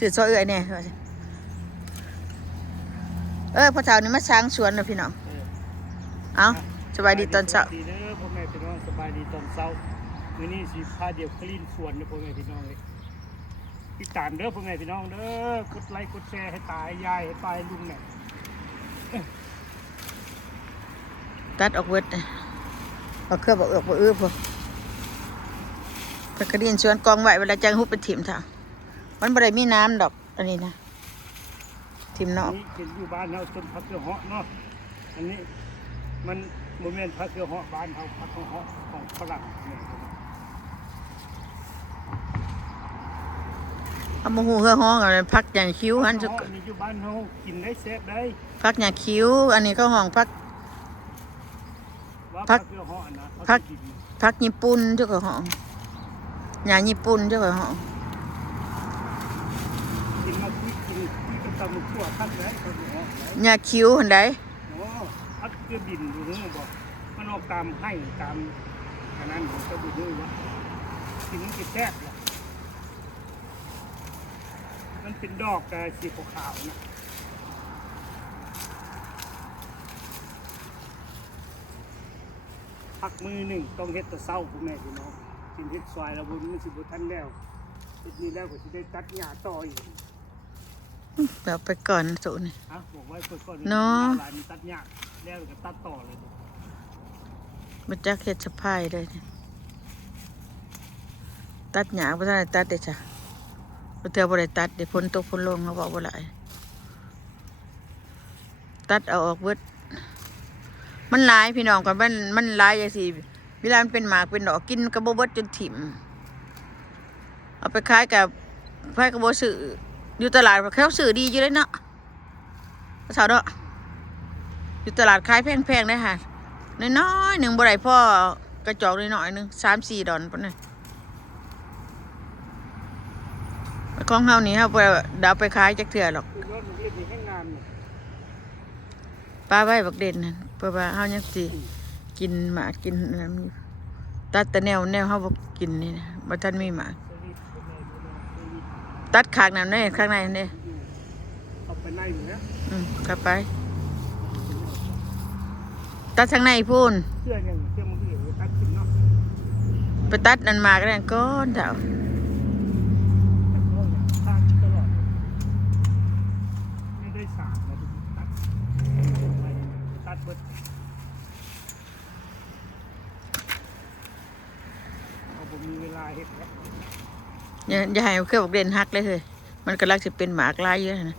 สื่อซอยเอื่อยเนี่ยพอเช้านี้มาช้างสวนเลยพี่น้องเอาสบายดีตอนเช้าดีเด้อพ่อแม่พี่น้องสบายดีตอนเช้ามื้อนี้สิพาเดี๋ยวคลีนสวนเด้อพ่อแม่พี่น้องเลยติดตามเด้อพ่อแม่พี่น้องเด้อกดไลค์กดแชร์ให้ตายยายให้ตายลุงเนี่ย ตัดออกเวิร์ดเอาเครื่องบอกพอไปกระดิ่งสวนกองไว้เวลาจังหุบไปถิ่มทางมันบ่ได้มีน้ำดอกอันนี้นะถิ่มนอกนี่เห็นอยู่บ้านเฮาต้นพักเกลือเหาะเนาะอันนี้มันโมเมนต์พักเกลือเหาะบ้านเฮาพักเกลือเหาะของฝรั่งเนี่ย เอามาหูเฮือห้องอะไรพักอย่างคิ้วหันสุก นี่อยู่บ้านเฮากินได้แซ่บได้ พักอย่างคิ้วอันนี้ก็ห้องพัก ว่าพักเกลือเหาะนะ พักญี่ปุ่นเจ้าก็ห้องยาญี่ปุ่นเจ้าก็ห้อง กินมากินกับตำบักถั่วพักได้พักเกลือเหาะ ยาคิ้วหันใด โอ้พักเกลือบินอยู่นึงบอกมันออกตามให้ตามอันนั้นผมก็ดูด้วยว่ากินมันกินแซ่บหรอมันเป็นดอกสีขาวๆนะพักมือหนึ่งต้องเฮ็ดตะเศร้าคุณแม่พี่น้องกินเฮ็ดซอยแล้วบุญมันสิบุทันแล้วเฮ็ดนี้แล้วก็จะได้ตัดหญ้าต่ออีก แบบไปก่อนสูนี่ บอกไว้ก่อน เนาะ หลานตัดหญ้าแล้วก็ตัดต่อเลย มาจากเฮ็ดสะพายเลยเนี่ยตัดหญ้าบ่ทันได้ตัดเด้จ้ะบ่เทื่อบ่ได้ตัดเดี๋ยวฝนตกฝนลงเขาบอกบ่หลายตัดเอาออกเบิดมันหลายพี่น้องก่อนมันหลายจังซี่เวลามันเป็นหมากเป็นดอกกินก็บ่เบิดจนถิ่มเอาไปขายกับไผก็บ่ซื้ออยู่ตลาดเขาซื้อดีอยู่เลยเนาะเฒ่าเนาะอยู่ตลาดขายแพงๆเด้ค่ะน้อยๆหนึงบ่ได้พอกระจอกน้อยๆนึง 3-4 ดอนปานนั้นของเฮานี่เฮาบ่ได้เอาไปขายจักเทื่อหรอก คือว่ามันเรียกให้งามเนี่ย ป้าไว้บักเด่นนั่นเพื่อว่าเฮายังสิกินหมากกินอันนั้นอยู่ตัดแต่แนวเฮาบ่กินนี่นะบ่ทันมีหมากตัดข้างนั้นแน่ข้างในนี่ เอาไปไล่อยู่นะ กลับไปตัดทางในพูน เสื้อยังเสื้อมันก็อยู่ตัดขึ้นเนาะ ไปตัดนั่นมาก็ได้ก่อนเฒ่า ทางตลอดไม่ได้สามมาตัดเบิดเอาผมมีเวลาเฮ็ดแล้ว อย่าให้เครื่องบักเด่นหักเลยเฮ้ยมันกำลังสิเป็นหมากลายเยอะนะ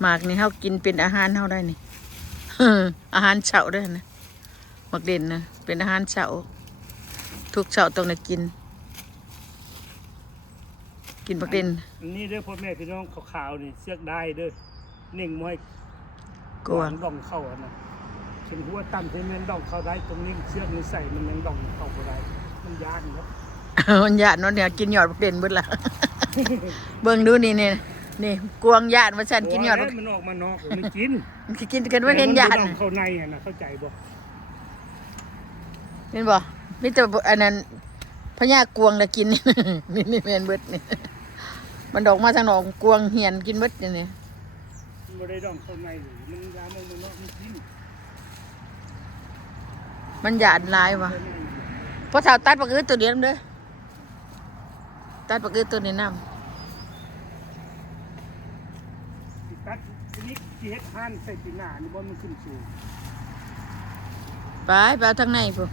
หมากนี่เฮากินเป็นอาหารเฮาได้นี่ อาหารเช้าเด้อนะบักเด่นนะเป็นอาหารเช้าทุกเช้าต้องได้กินบักเด่น อันนี้เด้อพ่อแม่พี่น้องขาวๆนี่เสือกได้เด้อเน่งมวย กวาง ดองเข้าอ่ะนะถึงหัวตั้มที่มันดองเข้าได้ตรงนี้เชือกนี้ใส่มันยังดองเข้าบ่ได้มันยานครับ มันญาติเนาะเนี่ยกินยอดบักเด่นเบิดละ เบิ่งดูนี่กวงญาติว่าฉันกินยอดบัก มันออกมานอกมันกิน มันสิกินกันว่าเห็นญาติ มันเข้าในอ่ะนะเข้าใจบ่ เห็นบ่มีแต่อันนั้นพญากวงน่ะกิน นี่แม่นเบิดนี่ มันดอกมาทางหนองกวงเหียนกินเบิดนี่ มันบ่ได้ดองเข้าในหรือมันยานมันนอกมันกิน มันญาติหลายว่ะพอเฒ่าตัดบักอื้อตัวเดียวเด้อตัดบักอื้อตัวนี้นำ ตัดทีนี้สิเฮ็ดห่านใส่ปีหน้านี่บ่มันขึ้นสูง ไปเอาทางในพุ่น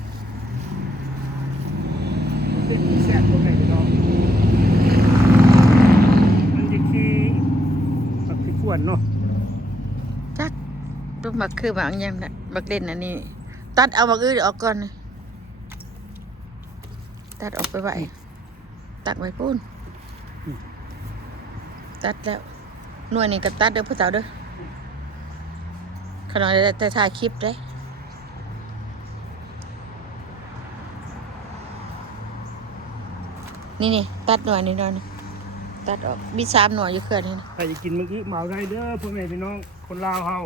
เป็นแซ่บบ่แม่พี่น้องมันจะคือปักขี้กวนเนาะ จักลูกมักคือหมากหยังน่ะบักเด่นอันนี้ตัดเอาบักอื้อออกก่อนนี่ตัดออกไปไว้ตัดไว้พุ่นตัดแล้วหน่วยนี่ก็ตัดเด้อพ่อเฒ่าเด้อขนาดได้ถ่ายคลิปเด้นี่ตัดหน่วยนี่หน่อยนึงตัดออกมี3หน่วยอยู่เครือนี่นะ ใครจะกินมื้อเหมาได้เด้อพ่อแม่พี่น้องคนลาวเฮา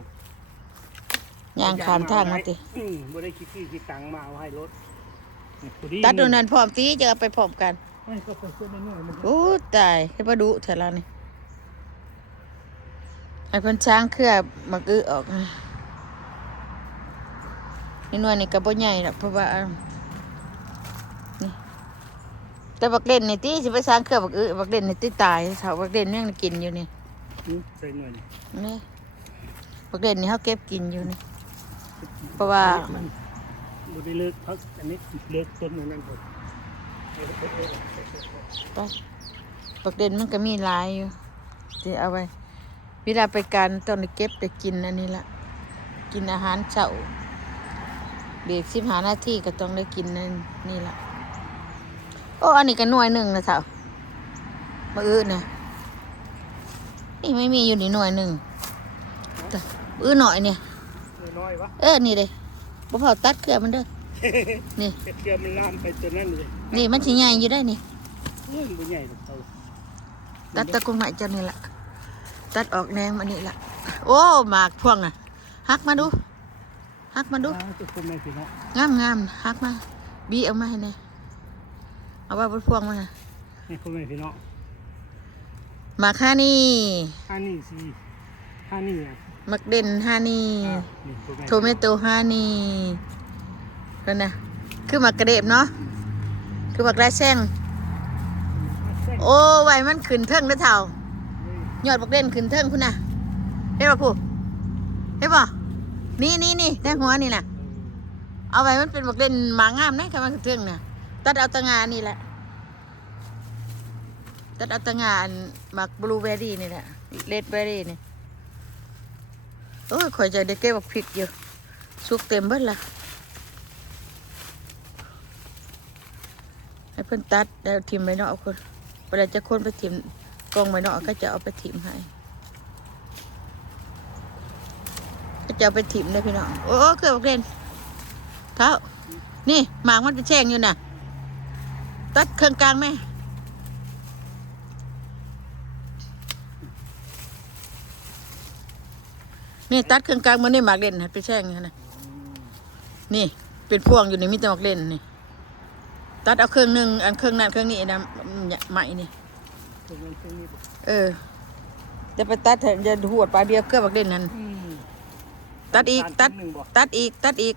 ย่างข้ามทางมาติ บ่ได้คิดตังค์มาเอาให้รถ ตัดตรงนั้นพร้อมตีจะเอาไปพร้อมกัน พ ไม่ก็เพื่อนน้อยมัน โอ้ตายให้ปลาดุแถวนี้ไอ้เพิ่นช้างเครือมักออกนี่หน่วยนี่ก็บ่ใหญ่ดอกเพราะว่านี่แต่บักเด่นนี่ติสิไปช้างเครือบักเด่นนี่ติตายเฒ่าบักเด่นยังกินอยู่นี่ ใส่หน่อย นี่บักเด่นนี่เฮาเก็บกินอยู่นี่เพราะว่า บ่ได้เลิกพักอันนี้เลิกต้นนึงนั่นพอ ไปบักเด่นมันก็มีหลายอยู่สิเอาไว้เวลาไปการต้องได้เก็บได้กินอันนี้ละกินอาหารเช้าเบรก15 นาทีก็ต้องได้กินนี่ละโอ้อันนี้ก็หน่วยหนึ่งนะเฒ่ามาเนี่ยนี่ไม่มีอยู่นี่หน่วยหนึ่งหน่อยเนี่ย น้อยวะ นี่เลยบ่เผาตัดเครือมันเด้อนี่ เกือบมันลามไปจนนั่นเลย นี่มันสิใหญ่อยู่ได้นี่ บ่ใหญ่เอา ตัดตะกุ่มใหม่จังนี่ละตัดออกแนงมานี่ละโอ้หมากพวงน่ะหักมาดูหักมาดู จะคุมไม่พี่น้อง งามหักมาบีเอามาให้แน่เอาว่าบนพวงมา นี่คุมไม่พี่น้อง หมากฮานี่ ฮันนี่สิฮันนี่อ่ะ มักเด่นฮานี่ นี่คุมไม่ โทเมโตฮานี่แล้วนะคือหมักกระเดบเนาะคือหมักไรแซงโอ้ไว้มันขึ้นเทิงนะเท่ายอดบักเด่นขึ้นเทิงคุณน่ะเห็นป่ะผู้เห็นป่ะนี่ได้หัวนี่น่ะเอาไว้มันเป็นบักเด่นหมางามนะค่ะมันขึ้นเทิงน่ะตัดเอาตะงานนี่แหละตัดเอาตะงานหมักบลูเบอร์รี่นี่แหละเลดเบอร์รี่นี่โอ้ยข่อยจะได้เก็บบักพริกอยู่สุกเต็มเบิดละให้เพิ่นตัดแล้วทิมไว้เนาะคนเวลาจะคนไปทิมกองไว้เนาะก็จะเอาไปทิมให้ก็จะเอาไปทิมเลยพี่น้องโอ้เกือบบักเด่นเท้านี่หมากมันเป็นแช่งอยู่น่ะตัดเครื่องกลางไหมนี่ตัดเครื่องกลางมันได้หมากเด่นเป็นแช่งอยู่นะนี่เป็นพวงอยู่ในมิตรหมากเด่นนี่ตัดเอาเครื่องหนึ่งอันเครื่องนั้นเครื่องนี้นะใหม่นี่จะไปตัดจะหวดปลาเดียวเครื่องหมากเด่นนั้นตัดอีกตัดอีกตัดอีก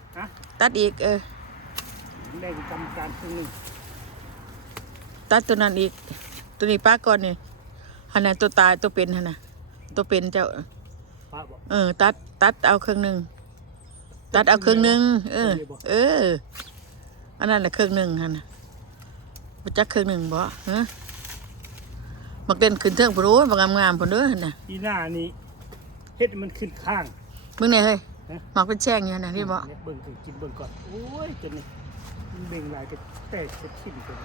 ตัดอีกได้กรรมการครึ่งนึง ตัดตัวนั้นอีกตัวนี้ป้าก่อนนี่หันน่ะตัวตายตัวเป็นหันน่ะตัวเป็นเจ้าป้าบอก ตัดเอาเครื่องหนึ่งตัดเอาเครื่องหนึ่งอันนั้นแหละเครื่องหนึ่งหันน่ะมาจักเครื่องหนึ่งบ่ฮะมักเด่นขึ้นเทิงปรู้บักงามๆพุ่นเด้อหั่นน่ะ อีหน้านี่เฮ็ดมันขึ้นข้าง มึงไหนเฮ้ยหมักเป็นแช่งอยู่หั่นน่ะนี่บ่ เบิ่งกินเบิ่งก่อนโอ้ยจนนี่เบ่งหลายก็แตกจะทิ่มกัน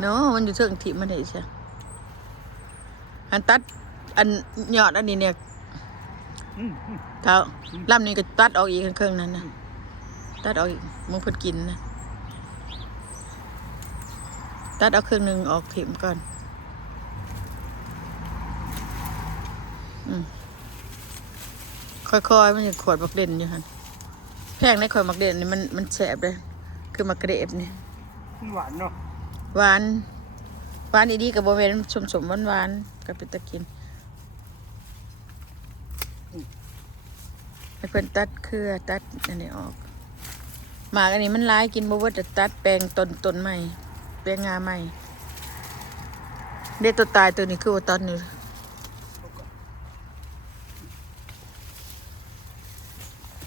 เนาะมันอยู่เทิงทิ่มมันได้ใช่อันตัดอันยอดอันนี้เนี่ยเท่าลำนี้ก็ตัดออกอีกเครื่องนั้นนะตัดออกอีกมึงเพิ่นกินนะตัดเอาเครื่องหนึ่งออกถิ่มก่อนค่อยๆมันจะขวดมักเด่นอยู่ฮะแพงในขวดมักเด่นนี่มันแสบเลยคือมักเกรบนี่ หวานเนาะ หวานดีๆกับโบเวนสมหวานๆกับเป็นตะกินให้เพิ่นตัดเครือตัดอันนี้ออกหมากอันนี้มันร้ายกินบ่ว่าจะตัดแปลงต้นใหม่แปลงงาใหม่เด็ดตัวตายตัวนี้คือว่าตอนนี้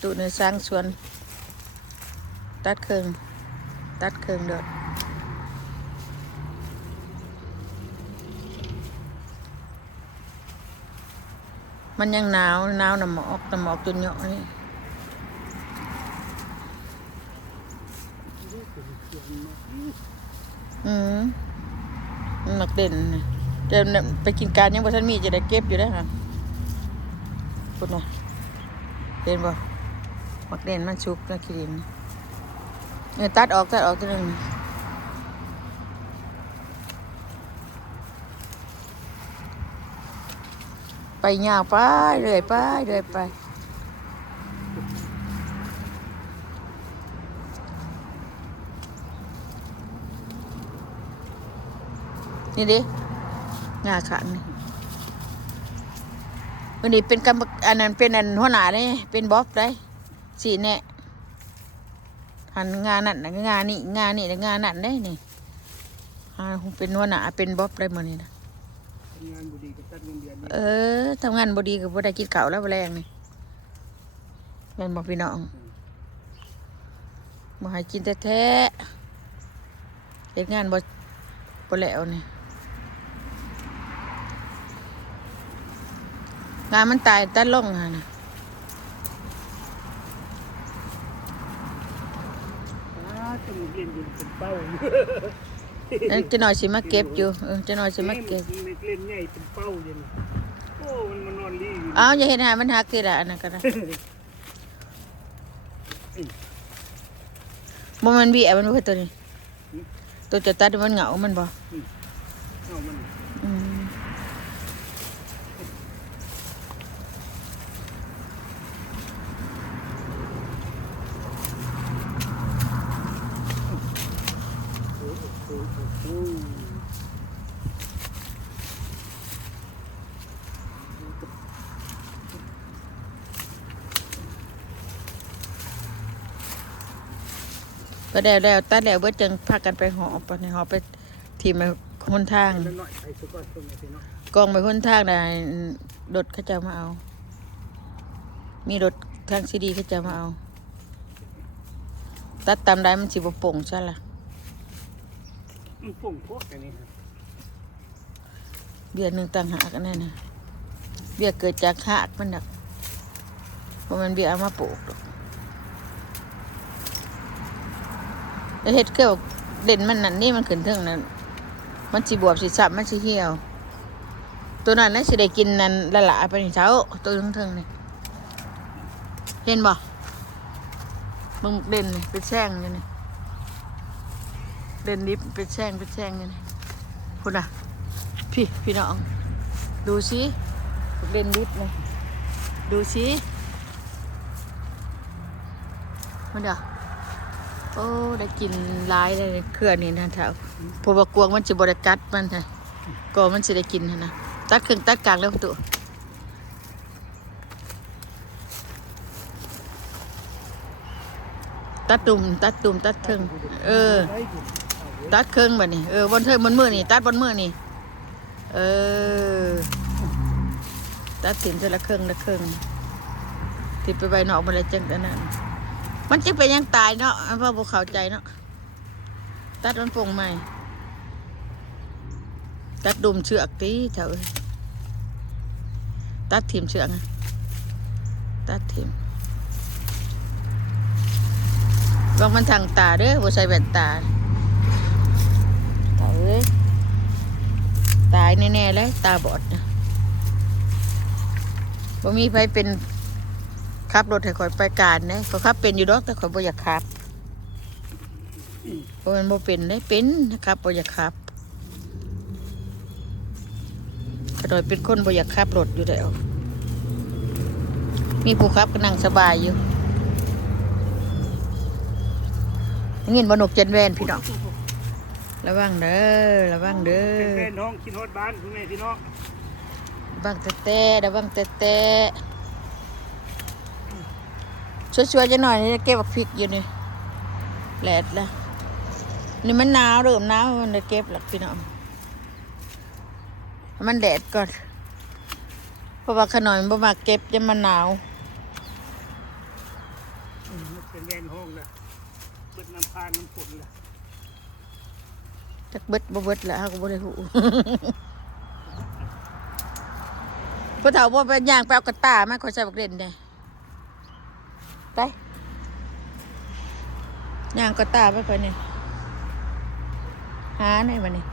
ตัวนี้สร้างสวนตัดเครื่องเด้อมันยังหนาวน้ำหมอกจนเหยาะนี่หนักเด่นจะไปกินการยังบ่ทันมีจะได้เก็บอยู่ได้ค่ะพูดหน่อยเห็นบ่หมักเด่นมันชุกนะคิรินตัดออกตัวหนึ่งไปยาวไปเรื่อยไป นี่ดิงาขังนี่วันนี้เป็นกรรมอันนั้นเป็นอันหัวหน้าเลยเป็นบ๊อบได้สีแน่หันงานนั่นนะงานนี่งานนี่งานนั่นได้นี่เป็นหัวหน้าเป็นบ๊อบได้หมดนี่นะ ทำงานบุรีกับตัดเงินเดือนนี่ ทำงานบดีกับบ่ได้กินข้าวแล้วบ่แรงนี่แม่นบ่พี่น้องบ่ให้กินแท้ๆเฮ็ดงานบ่แล้วนี่งานมันตายตัดลงหั่นน่ะ จมูกเล่นอยู่เป็นเป้า นั่นจะหน่อยสิมาเก็บอยู่จะหน่อยสิมาเก็บ เล่นใหญ่เป็นเป้าอยู่นี่โอ้มันมานอนรีอยู่ อ้าวอย่าเฮ็ดให้มันหักสิล่ะอันนั้นก็ได้บ่มันเบี้ยมันบ่ตัวนี้ตัวจะตัดมันเหงามันบ่ เอามัน อืมก็แล้วตัดแล้วเบิดจึงพากันไปหอบไปหอบไปที่มาหนทาง แล้วหน่อยไปสุกอนตรงไหนพี่น้อง กองไปหนทางได้รถเขาจะมาเอา มีรถทางซีดีเขาจะมาเอา ตัดตามได้มันสิบ่โป่งซะล่ะ มันปุ่งพวกอันนี้ครับ เบี้ยหนึ่งต่างหากอันนั้นนะเบี้ยเกิดจากหากมันดักเพราะมันเบี้ยเอามาปลูกดอกแล้วเฮ็ดเกี่ยวเด่นมันนั่นนี่มันขึ้นเทิงนั่นมันสิบวบสิสับมันสิเหี่ยว ตัวนั้นน่าสิได้กินนั่นละละไปในเช้าตัวเทิงๆนี่เห็นบ่มึงเด่นนี่เป็นแช่งอยู่นี่เด่นดิบเป็นแช่งอยู่นี่พุ่นน่ะพี่น้องดูสิเด่นดิบเลยดูสิมันเด้อโอ้ได้กินหลายเลยเครือนี่นะเท่าเพราะว่ากวงมันสิบ่ได้กัดมันค่ะก็มันสิได้กินหั่นนะตัดครึ่งตัดกลางแล้วตัวตัดตุ่มตัดเทิงตัดเครื่องบัดนี้บนเทิงบนมือนี่ตัดบนมือนี่ตัดถิ่นละเครื่องที่ไปใบหนอกมันเลยจังแต่นั้นมันจะไปยังตายเนาะเพราะพวกเข้าใจเนาะตัดมันโป่งใหม่ตัดดุมเชือกตีแถวตัดถิ่มเชือกตัดถิ่มบางมันทางตาเด้อบ่ใส่แว่นตาตายแน่ๆเลยตาบอดนะบ่มีไผเป็นขับรถให้ข่อยไปการเด้เขาขับเป็นอยู่ดอกแต่ข่อยบ่อยากขับเพราะมันบ่เป็นได้เป็นนะครับบ่อยากขับขดอยเป็นคนบ่อยากขับรถอยู่แล้วมีผู้ขับก็นั่งสบายอยู่เงินบ่นกเจนแวนพี่น้องระวังเด้อระวังเด้อ เป็นแฟนน้องกินฮอดบ้านคุณแม่พี่น้อง ระวังแต่ระวังแต่ช่วยๆจะหน่อยนี่เก็บบักพริกอยู่นี่แหลดละนี่มันหนาวเริ่มหนาวมันจะเก็บหลักพี่น้องมันแดดก่อนเพราะว่าขนอยมันบ่มาเก็บจะมันหนาว เป็นแฟนห้องละเบิดน้ำพานน้ำฝนละ จักเบิดบ่เบิดแล้วเขาก็บ่ได้ฮู้ ผู้เฒ่าบ่เป็นย่างไปเอากระตามาขอใส่บักเล่นได้ไปย่างกระตาไปก่อนนี่หาได้บัดนี้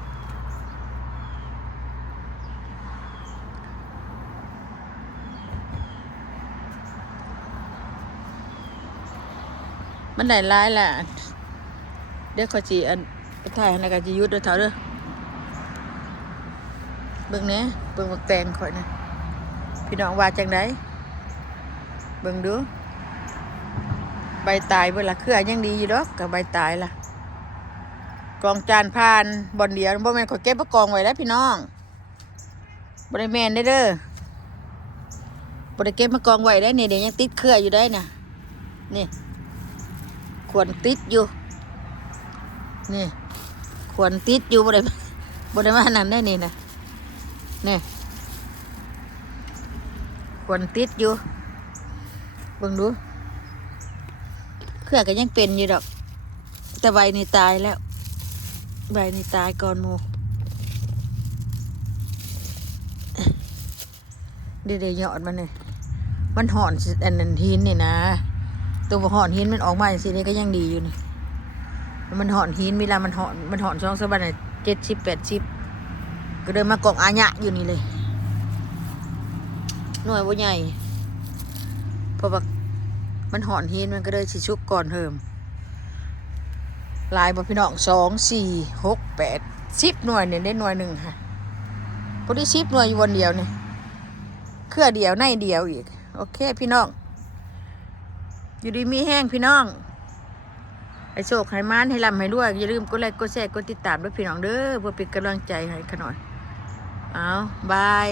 มันได้หลายแหละเดี๋ยวเขาสิอันไปถ่ายให้ก็สิหยุดเด้อเฒ่าเด้อเบิ่งแหน่เบิ่งบักแตงข่อยนะพี่น้องว่าจังไดเบิ่งดูใบตายเบิ่งล่ะเครือยังดีอยู่ดอกกับใบตายล่ะ กองจานผ่านบอนเดียวบ่แม่นขอยเก็บมากองไว้แล้วพี่น้องบ่ได้แม่นเด้อบ่ได้เก็บมากองไว้ได้นี่เดี๋ยวยังติดเครืออยู่ได้น่ะนี่ขวนติดอยู่นี่ขวนติดอยู่บ่ได้มานั่นได้นี่นะนี่ขวนติดอยู่เบิ่งดูเครือก็ยังเป็นอยู่ดอกแต่ใบนี่ตายแล้วใบนี่ตายก่อนหมู่เดี๋ยวๆหยอดมันนี่มันห่อนอันนั้นหินนี่นะตัวห่อนหินมันออกมาอย่างนี้ก็ยังดีอยู่นี่มันห่อนหินเวลามันห่อนช่องสะบัดเนี่ย70-80ก็เดินมากองอาญะอยู่นี่เลยหน่วยบ่ใหญ่เพราะว่ามันห่อนหินมันก็เลยสิชุกก่อนเทิมลายบ่พี่น้อง2-4-6-8-10หน่วยเนี่ยได้หน่วยหนึ่งค่ะพอดี10หน่วยอยู่วันเดียวนี่เครือเดียวในเดียวอีกโอเคพี่น้องอยู่ดีมีแห้งพี่น้องไอโชคให้มานให้ลำให้ด้วยอย่าลืมกดไลค์กดแชร์กดติดตามด้วยพี่น้องเด้อเพื่อเป็นกำลังใจให้ขน่อยเอาบาย